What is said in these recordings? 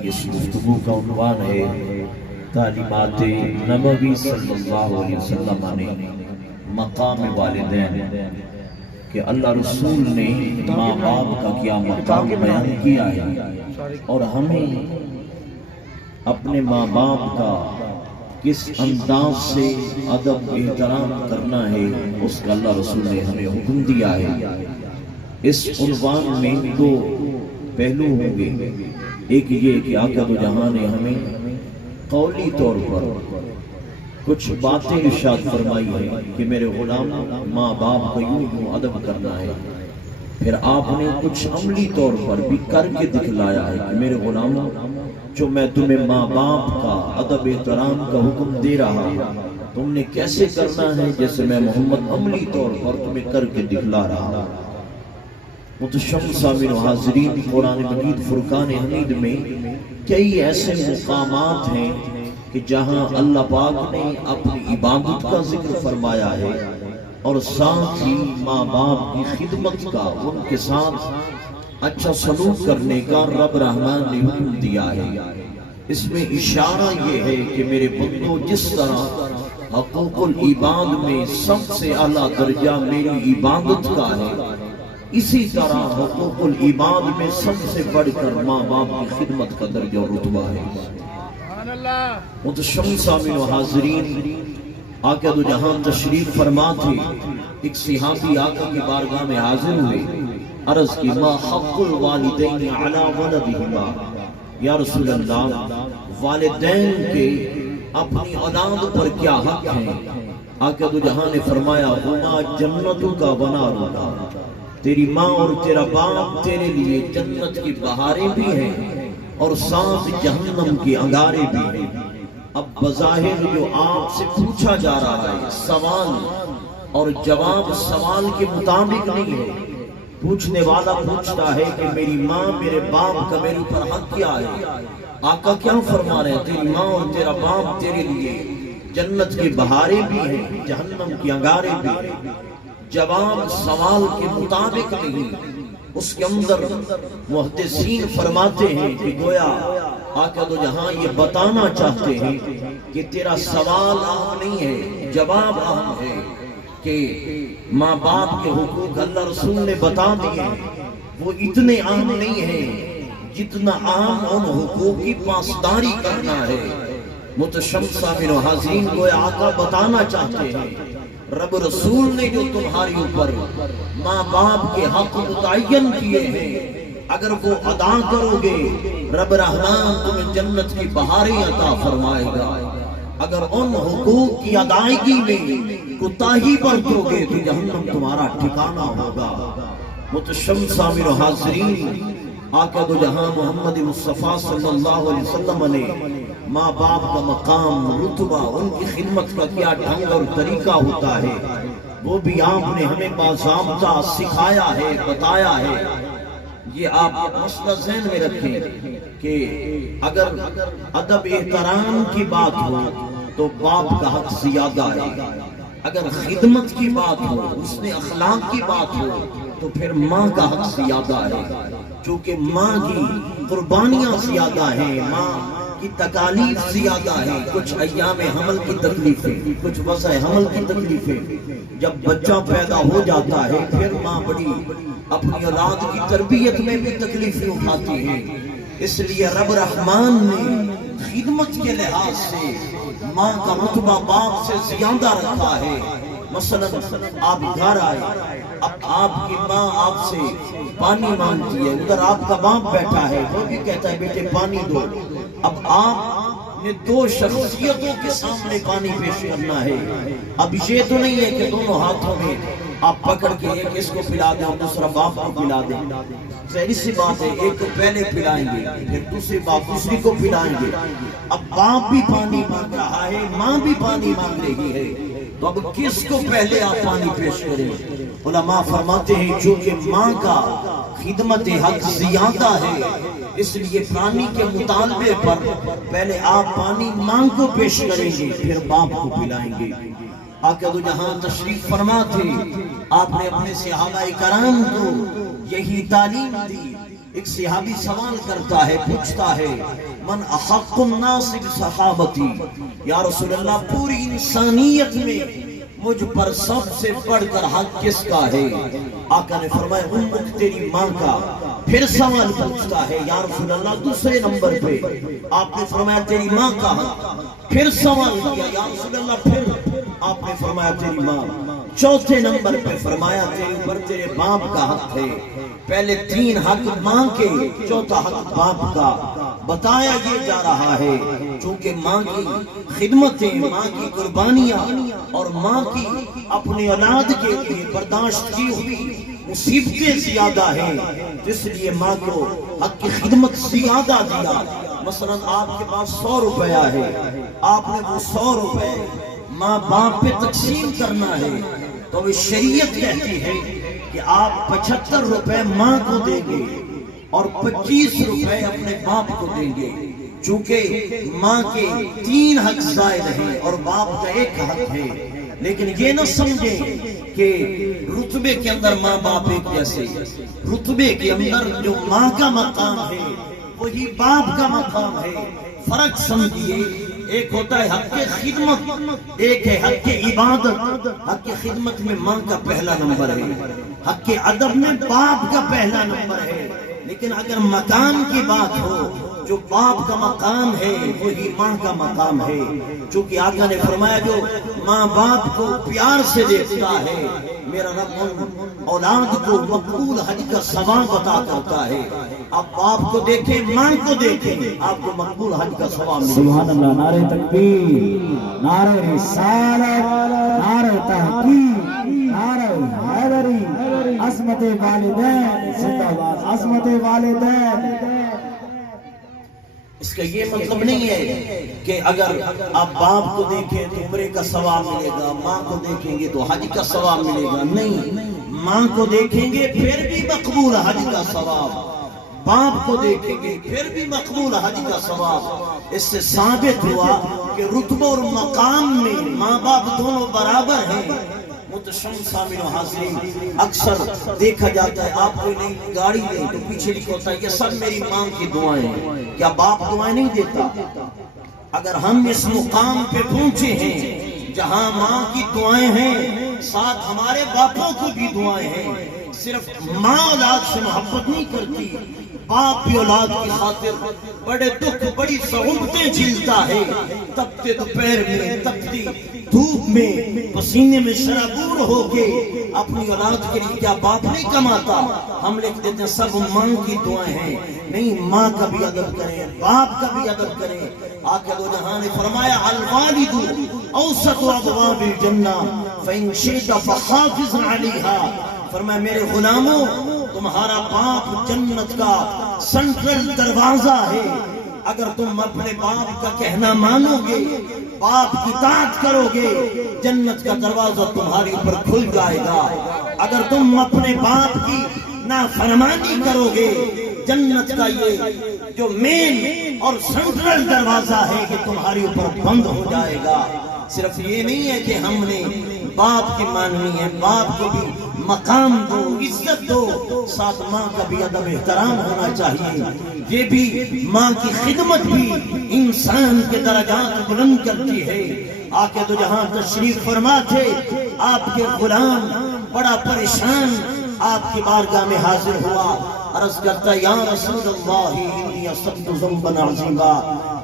اس گفتگو کا عنوان ہے تعلیمات نبوی صلی اللہ علیہ وسلم نے مقام والدین، کہ اللہ رسول نے ماں باپ کا کیا مقام بیان کیا ہے اور ہمیں اپنے ماں باپ کا کس انداز سے ادب احترام کرنا ہے اس کا اللہ رسول نے ہمیں حکم دیا ہے۔ اس عنوان میں دو پہلو ہوں گے، ایک یہ کہ آقا دو جہاں نے ہمیں قولی طور پر کچھ باتیں ارشاد فرمائی ہے کہ میرے غلام ماں باپ کا یوں ادب کرنا ہے، پھر آپ نے کچھ عملی طور پر بھی کر کے دکھلایا ہے کہ میرے غلاموں جو میں تمہیں ماں باپ کا ادب احترام کا حکم دے رہا ہوں تم نے کیسے کرنا ہے، جیسے میں محمد عملی طور پر تمہیں کر کے دکھلا رہا ہوں۔ متشم سامعین و حاضرین، قرآن مجید فرقان حمید میں کئی ایسے مقامات ہیں کہ جہاں اللہ پاک نے اپنی عبادت کا ذکر فرمایا ہے اور ساتھ ہی ماں باپ کی خدمت کا، ان کے ساتھ اچھا سلوک کرنے کا رب رحمان نے حکم دیا ہے۔ اس میں اشارہ یہ ہے کہ میرے بندو جس طرح حقوق العباد میں سب سے اعلیٰ درجہ میری عبادت کا ہے، اسی طرح حقوق العباد میں سب سے بڑھ کر ماں باپ کی خدمت کا درجہ اور رتبہ ہے۔ متشم سامعین و حاضرین، آقا دو جہاں تشریف فرما تھے، ایک صحابی آقا کی بارگاہ میں حاضر ہوئے، عرض کی ما حق الوالدین علی ولدہما، یا رسول اللہ والدین کے اپنی اولاد پر کیا حق ہیں؟ آقا دو جہاں نے فرمایا ہما جنتوں کا بناروں کا، تیری ماں اور تیرا باپ تیرے لیے جنت کی بہاریں بھی ہیں اور ساتھ جہنم کی انگاریں بھی ہیں۔ اب بظاہر جو آپ سے پوچھا جا رہا ہے سوال اور جواب سوال کے مطابق نہیں ہے، پوچھنے والا پوچھتا ہے کہ میری ماں میرے باپ کا میرے اوپر حق کیا ہے؟ آقا کیا فرما رہے ہیں؟ تیری ماں اور تیرا باپ تیرے لیے جنت کی بہاریں بھی ہیں، جہنم کی انگاریں بھی ہیں۔ جواب سوال کے مطابق نہیں، اس کے اندر محدثین فرماتے ہیں کہ گویا آقا دو جہاں یہ بتانا چاہتے ہیں کہ تیرا سوال اہم نہیں ہے، جواب اہم ہے کہ ماں باپ کے حقوق اللہ رسول نے بتا دیے، وہ اتنے اہم نہیں ہیں جتنا اہم ان حقوق کی پاسداری کرنا ہے۔ متشم سامعین و حاضرین، گویا آقا بتانا چاہتے ہیں رب رسول نے جو تمہاری اوپر ماں باپ کے حق متعین کیے ہیں، اگر وہ ادا کرو گے رب رحمان تمہیں جنت کی بہاریں عطا فرمائے گا، اگر ان حقوق کی ادائیگی میں کوتاہی برتو گے تو جہنم تمہارا ٹھکانہ ہوگا۔ متشم سامعین و حاضرین، آقا دو جہاں محمد مصطفیٰ صلی اللہ علیہ وسلم نے ماں باپ کا مقام، رتبہ، ان کی خدمت کا کیا ڈھنگ اور طریقہ ہوتا ہے وہ بھی آپ نے ہمیں باضابطہ سکھایا ہے، بتایا ہے۔ یہ آپ مسئلہ ذہن میں رکھیں کہ اگر ادب احترام کی بات ہو تو باپ کا حق زیادہ ہے، اگر خدمت کی بات ہو، اس نے اخلاق کی بات ہو تو پھر ماں کا حق زیادہ ہے، چونکہ ماں کی قربانیاں زیادہ ہیں، ماں کی تکالیف زیادہ ہے، کچھ ایام حمل کی تکلیفیں، کچھ وضع حمل کی تکلیفیں، جب بچہ پیدا ہو جاتا ہے پھر ماں بڑی اپنی اولاد کی تربیت میں بھی تکلیفیں اٹھاتی ہے۔ اس لیے رب رحمان نے خدمت کے لحاظ سے ماں کا رتبہ باپ سے زیادہ رکھا ہے۔ مثلا آپ گھر آئے، اب آپ کی ماں آپ سے پانی مانگتی ہے، ادھر آپ کا باپ بیٹھا ہے، وہ بھی کہتا ہے بیٹے پانی دو، اب آپ نے دو شخصیتوں کے سامنے پانی پیش کرنا ہے۔ اب یہ تو نہیں ہے کہ دونوں ہاتھوں میں آپ پکڑ کے ایک اس کو پلا دیں اور دوسرا باپ کو پلا دیں، ظاہر سی بات ہے ایک کو پہلے پلائیں گے پھر دوسری باپ دوسری کو پلائیں گے۔ اب باپ بھی پانی مانگ رہا ہے، ماں بھی پانی مانگ رہی ہے، تو اب کس کو پہلے آپ پانی پیش کریں؟ علماء فرماتے ہیں چونکہ ماں کا خدمت حق زیادہ ہے، اس لیے پانی کے مطالبے پر پہلے آپ پانی ماں کو پیش کریں گے پھر باپ کو پلائیں گے۔ آقا دو جہاں تشریف فرما تھے، آپ نے اپنے صحابہ کرام کو یہی تعلیم دی ایک صحابی سوال کرتا ہے، پوچھتا ہے من احق الناس بصحابتی، یا رسول اللہ پوری انسانیت میں مجھ پر سب سے بڑھ کر حق کس کا ہے؟ آقا نے فرمایا امک، تیری ماں کا۔ پھر سوال پوچھتا ہے یا رسول اللہ دوسرے نمبر پہ، آپ نے فرمایا تیری ماں کا حق۔ پھر سوال کیا یا رسول اللہ، پھر آپ نے فرمایا تیری ماں۔ چوتھے نمبر پہ فرمایا تیرے اوپر تیرے باپ کا حق ہے۔ پہلے تین حق ماں کے، چوتھا حق باپ کا۔ بتایا یہ جا رہا ہے چونکہ ماں کی خدمتیں، ماں کی قربانیاں اور ماں کی اپنے اولاد کے لیے برداشت کی ہوئی مصیبتیں زیادہ ہیں، اس لیے ماں کو حق کی خدمت زیادہ دیا۔ مثلا آپ کے پاس 100 روپیہ ہے، آپ نے وہ 100 روپے ماں باپ پہ تقسیم کرنا ہے، تو وہ شریعت کہتی ہے کہ آپ 75 روپے ماں کو دیں گے اور 25 روپے اپنے باپ کو دیں گے، چونکہ ماں کے 3 حق زائد ہیں اور باپ کا 1 حق ہے۔ لیکن یہ نہ سمجھیں کہ رتبے کے اندر ماں باپ ایک جیسے، رتبے کے اندر جو ماں کا مقام ہے وہی باپ کا مقام ہے۔ فرق سمجھیے، ایک ہوتا ہے حق خدمت، ایک ہے حق عبادت۔ حق خدمت میں ماں کا پہلا نمبر ہے، حق ادب میں باپ کا پہلا نمبر ہے۔ لیکن اگر مقام کی بات ہو، جو باپ کا مقام ہے وہی ماں کا مقام ہے، چونکہ آقا نے فرمایا جو ماں باپ کو پیار سے دیکھتا ہے میرا رب اولاد کو مقبول حج کا ثواب عطا کرتا ہے۔ آپ باپ کو دیکھیں، ماں کو دیکھیں، آپ کو مقبول حج کا ثواب ملے۔ سبحان اللہ، نعرہ تکبیر، نعرہ رسالت، نعرہ تحقیق، نعرہ حیدری، عصمت والدین زندہ باد، عصمت والدین۔ اس کا یہ مطلب نہیں ہے کہ اگر آپ باپ کو دیکھیں تو عمرے کا ثواب ملے گا، ماں کو دیکھیں گے تو حج کا ثواب ملے گا، نہیں۔ ماں کو دیکھیں گے پھر بھی مقبول حج کا ثواب، باپ کو دیکھیں گے پھر بھی مقبول حج کا ثواب۔ اس سے ثابت ہوا کہ رتبہ اور مقام میں ماں باپ دونوں برابر ہیں۔ متشم سامعین و حاضرین، اکثر دیکھا جاتا ہے آپ کوئی نئی گاڑی لیں تو پیچھے لکھا ہوتا ہے یہ سب میری ماں کی دعائیں ہیں۔ کیا باپ دعائیں نہیں دیتا؟ اگر ہم اس مقام پہ پہنچے ہیں جہاں ماں کی دعائیں ہیں، ساتھ ہمارے باپوں کو بھی دعائیں ہیں۔ صرف ماں اولاد سے محبت نہیں کرتی، باپ بھی اولاد کی خاطر بڑے دکھ، بڑی صعوبتیں جھیلتا ہے۔ تپتے دوپہر میں، تپتی دھوپ میں، پسینے میں شرابور ہو کے اپنی اولاد کے لیے کیا باپ نہیں کماتا؟ ہم لکھ دیتے ہیں سب ماں کی دعائیں ہیں۔ نہیں، ماں کا بھی ادب کریں، باپ کا بھی ادب کریں۔ آقا دو جہاں نے فرمایا الوالد اوسط ابواب الجنہ فإن شئت فحافظ علیہا۔ فرمایا میرے غلاموں، تمہارا باپ جنت کا سنٹرل دروازہ ہے، اگر تم اپنے باپ کا کہنا مانو گے، باپ کی اطاعت کرو گے، جنت کا دروازہ تمہارے اوپر کھل جائے گا۔ اگر تم اپنے باپ کی نافرمانی کرو گے، جنت کا یہ جو مین اور سنٹرل دروازہ ہے کہ تمہارے اوپر بند ہو جائے گا۔ صرف یہ نہیں ہے کہ ہم نے باپ کی ماننی ہے، باپ کو بھی مقام دو، عزت دو، ساتھ ماں کا بھی ادب احترام ہونا چاہیے۔ یہ بھی ماں کی خدمت بھی انسان کے درجات بلند کرتی ہے۔ آقا دو جہاں تشریف فرما تھے، آپ کے غلام بڑا پریشان آپ کی بارگاہ میں حاضر ہوا، عرض کرتا یا رسول اللہ انی اصبت ذنبا عظیما،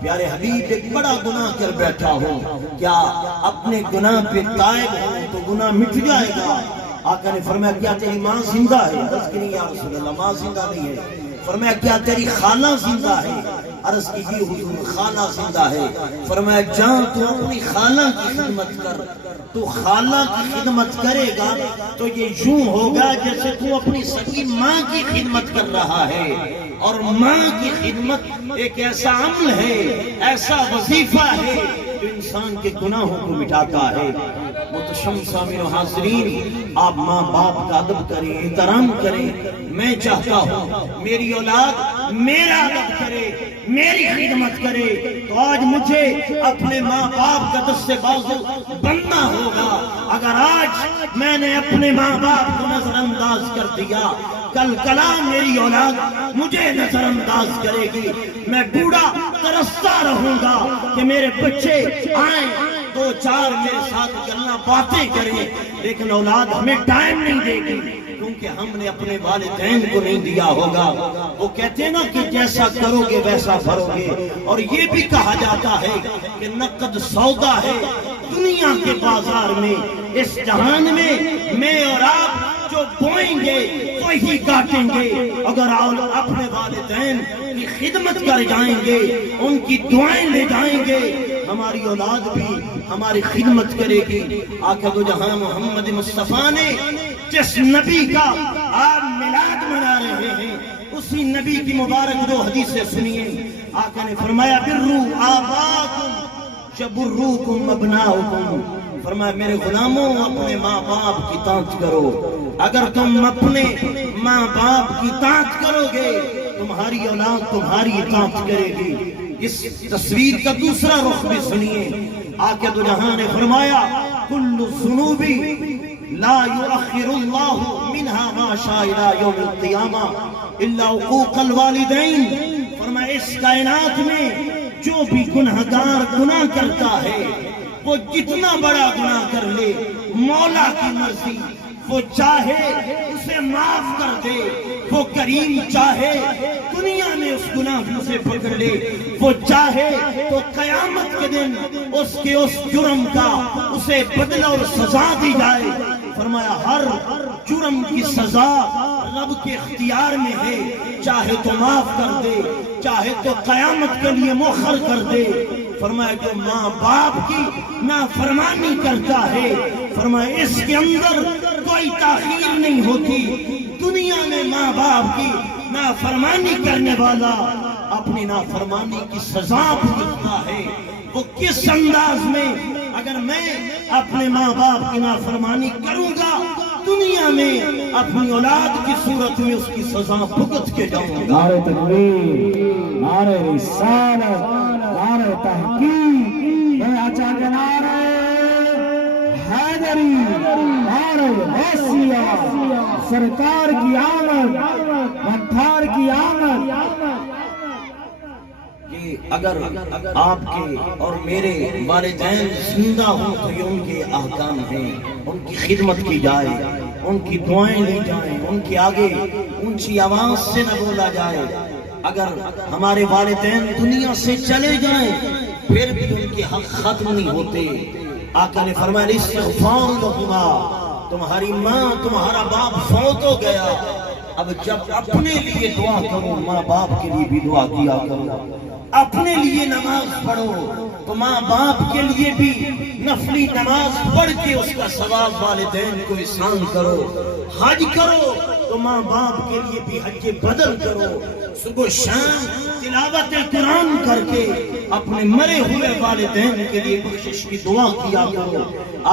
پیارے حبیب ایک بڑا گناہ کر بیٹھا ہوں، کیا اپنے گناہ پہ تائب ہوں تو گناہ مٹ جائے گا؟ آقا نے فرمایا کیا تیری ماں زندہ ہے؟ عرض کی نہیں یا رسول اللہ، ماں زندہ نہیں ہے۔ فرمایا کیا تیری خالہ زندہ ہے؟ عرض کی جی حضور خالہ زندہ ہے۔ فرمایا جان تو اپنی خالہ کی خدمت کر، تو خالہ کی خدمت کرے گا تو یہ یوں ہوگا جیسے تو اپنی سکی ماں کی خدمت کر رہا ہے۔ اور ماں کی خدمت ایک ایسا عمل ہے، ایسا وظیفہ ہے جو انسان کے گناہوں کو مٹاتا ہے۔ متشم سامعین و حاضرین، آپ ماں باپ کا ادب کریں، احترام کریں۔ میں چاہتا ہوں میری اولاد میرا ادب کرے، میری خدمت کرے، تو آج مجھے اپنے ماں باپ کا دست بازو بننا ہوگا۔ اگر آج میں نے اپنے ماں باپ کو نظر انداز کر دیا کل کلا میری اولاد مجھے نظر انداز کرے گی، میں بوڑھا ترستا رہوں گا کہ میرے بچے آئیں دو چار میرے ساتھ گلاں باتیں کریں، لیکن اولاد ہمیں ٹائم نہیں دے گی کیونکہ ہم نے اپنے والدین کو نہیں دیا ہوگا۔ وہ کہتے ہیں نا کہ جیسا کرو گے ویسا بھرو گے، اور یہ بھی کہا جاتا ہے کہ نقد سودا ہے دنیا کے بازار میں، اس جہان میں اور آپ جو بوئیں گے وہی کاٹیں گے۔ اگر آپ اپنے والدین کی خدمت کر جائیں گے، ان کی دعائیں لے جائیں گے، ہماری اولاد بھی ہماری خدمت کرے گی۔ آقا دو جہاں محمد مصطفیٰ نے جس نبی کا آپ میلاد منا رہے ہیں، اسی نبی کی مبارک دو حدیثیں سنیے۔ آقا نے فرمایا برو آباکم یبروکم ابناؤکم، فرمایا میرے غلاموں اپنے ماں باپ کی اطاعت کرو، اگر تم اپنے ماں باپ کی اطاعت کرو گے تمہاری اولاد تمہاری اطاعت کرے گی۔ اس تصویر کا دوسرا رخ بھی سنیے۔ آقا دو جہاں نے فرمایا کل الذنوب لا یؤخر اللہ منها ما شاء الى یوم القیامہ الا حقوق الوالدین، فرمایا اس کائنات میں جو بھی گنہگار گناہ کرتا ہے وہ جتنا بڑا گناہ کر لے مولا کی مرضی، وہ چاہے اسے معاف کر دے، وہ کریم چاہے دنیا میں اس گناہ کو اسے پکڑ لے، وہ چاہے تو قیامت کے دن اس کے اس جرم کا اسے بدلہ اور سزا دی جائے۔ فرمایا ہر جرم کی سزا رب کے اختیار میں ہے، چاہے تو معاف کر دے، چاہے تو قیامت کے لیے مؤخر کر دے۔ فرمایا کہ ماں باپ کی نافرمانی کرتا ہے، فرمایا اس کے اندر کوئی تاخیر نہیں ہوتی۔ دنیا میں ماں باپ کی نافرمانی کرنے والا اپنی نافرمانی کی سزا بھگتتا ہے۔ وہ کس انداز میں؟ اگر میں اپنے ماں باپ کی نافرمانی کروں گا دنیا میں اپنی اولاد کی صورت میں اس کی سزا بھگت کے جاؤں گا۔ نعرہ تکبیر، نعرہ رسالت، نعرہ تحقیق، آچا کے نعرہ حیدری، نعرہ غوثیہ، سرکار کی آمد، مٹھار کی آمد۔ کہ اگر آپ کے اور میرے والدین زندہ ہوں تو یہ ان کے احکام ہیں، ان کی خدمت کی جائے، ان کی دعائیں لی جائیں، ان کے آگے اونچی آواز سے نہ بولا جائے۔ اگر ہمارے والدین دنیا سے چلے جائیں پھر بھی ان کے حق ختم نہیں ہوتے۔ آقا نے فرمایا استغفار لہما، تمہاری ماں تمہارا باپ فوت ہو گیا، اب جب اپنے لیے دعا کرو ماں باپ کے لیے بھی دعا کیا کرو، اپنے لیے نماز پڑھو تو ماں باپ کے لیے بھی نفلی نماز پڑھ کے اس کا ثواب والدین کو احسان کرو، حج کرو تو ماں باپ کے لیے بھی حج بدل کرو، صبح شام تلاوت قرآن کر کے اپنے مرے ہوئے والدین کے لیے بخشش کی دعا کیا کرو۔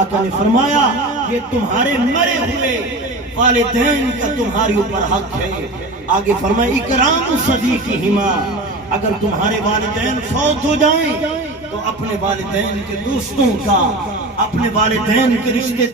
آقا نے فرمایا یہ تمہارے مرے ہوئے والدین کا تمہاری اوپر حق ہے۔ آگے فرمایا اکرام صدیقہما، اگر تمہارے والدین فوت ہو جائیں تو اپنے والدین کے دوستوں کا، اپنے والدین کے رشتے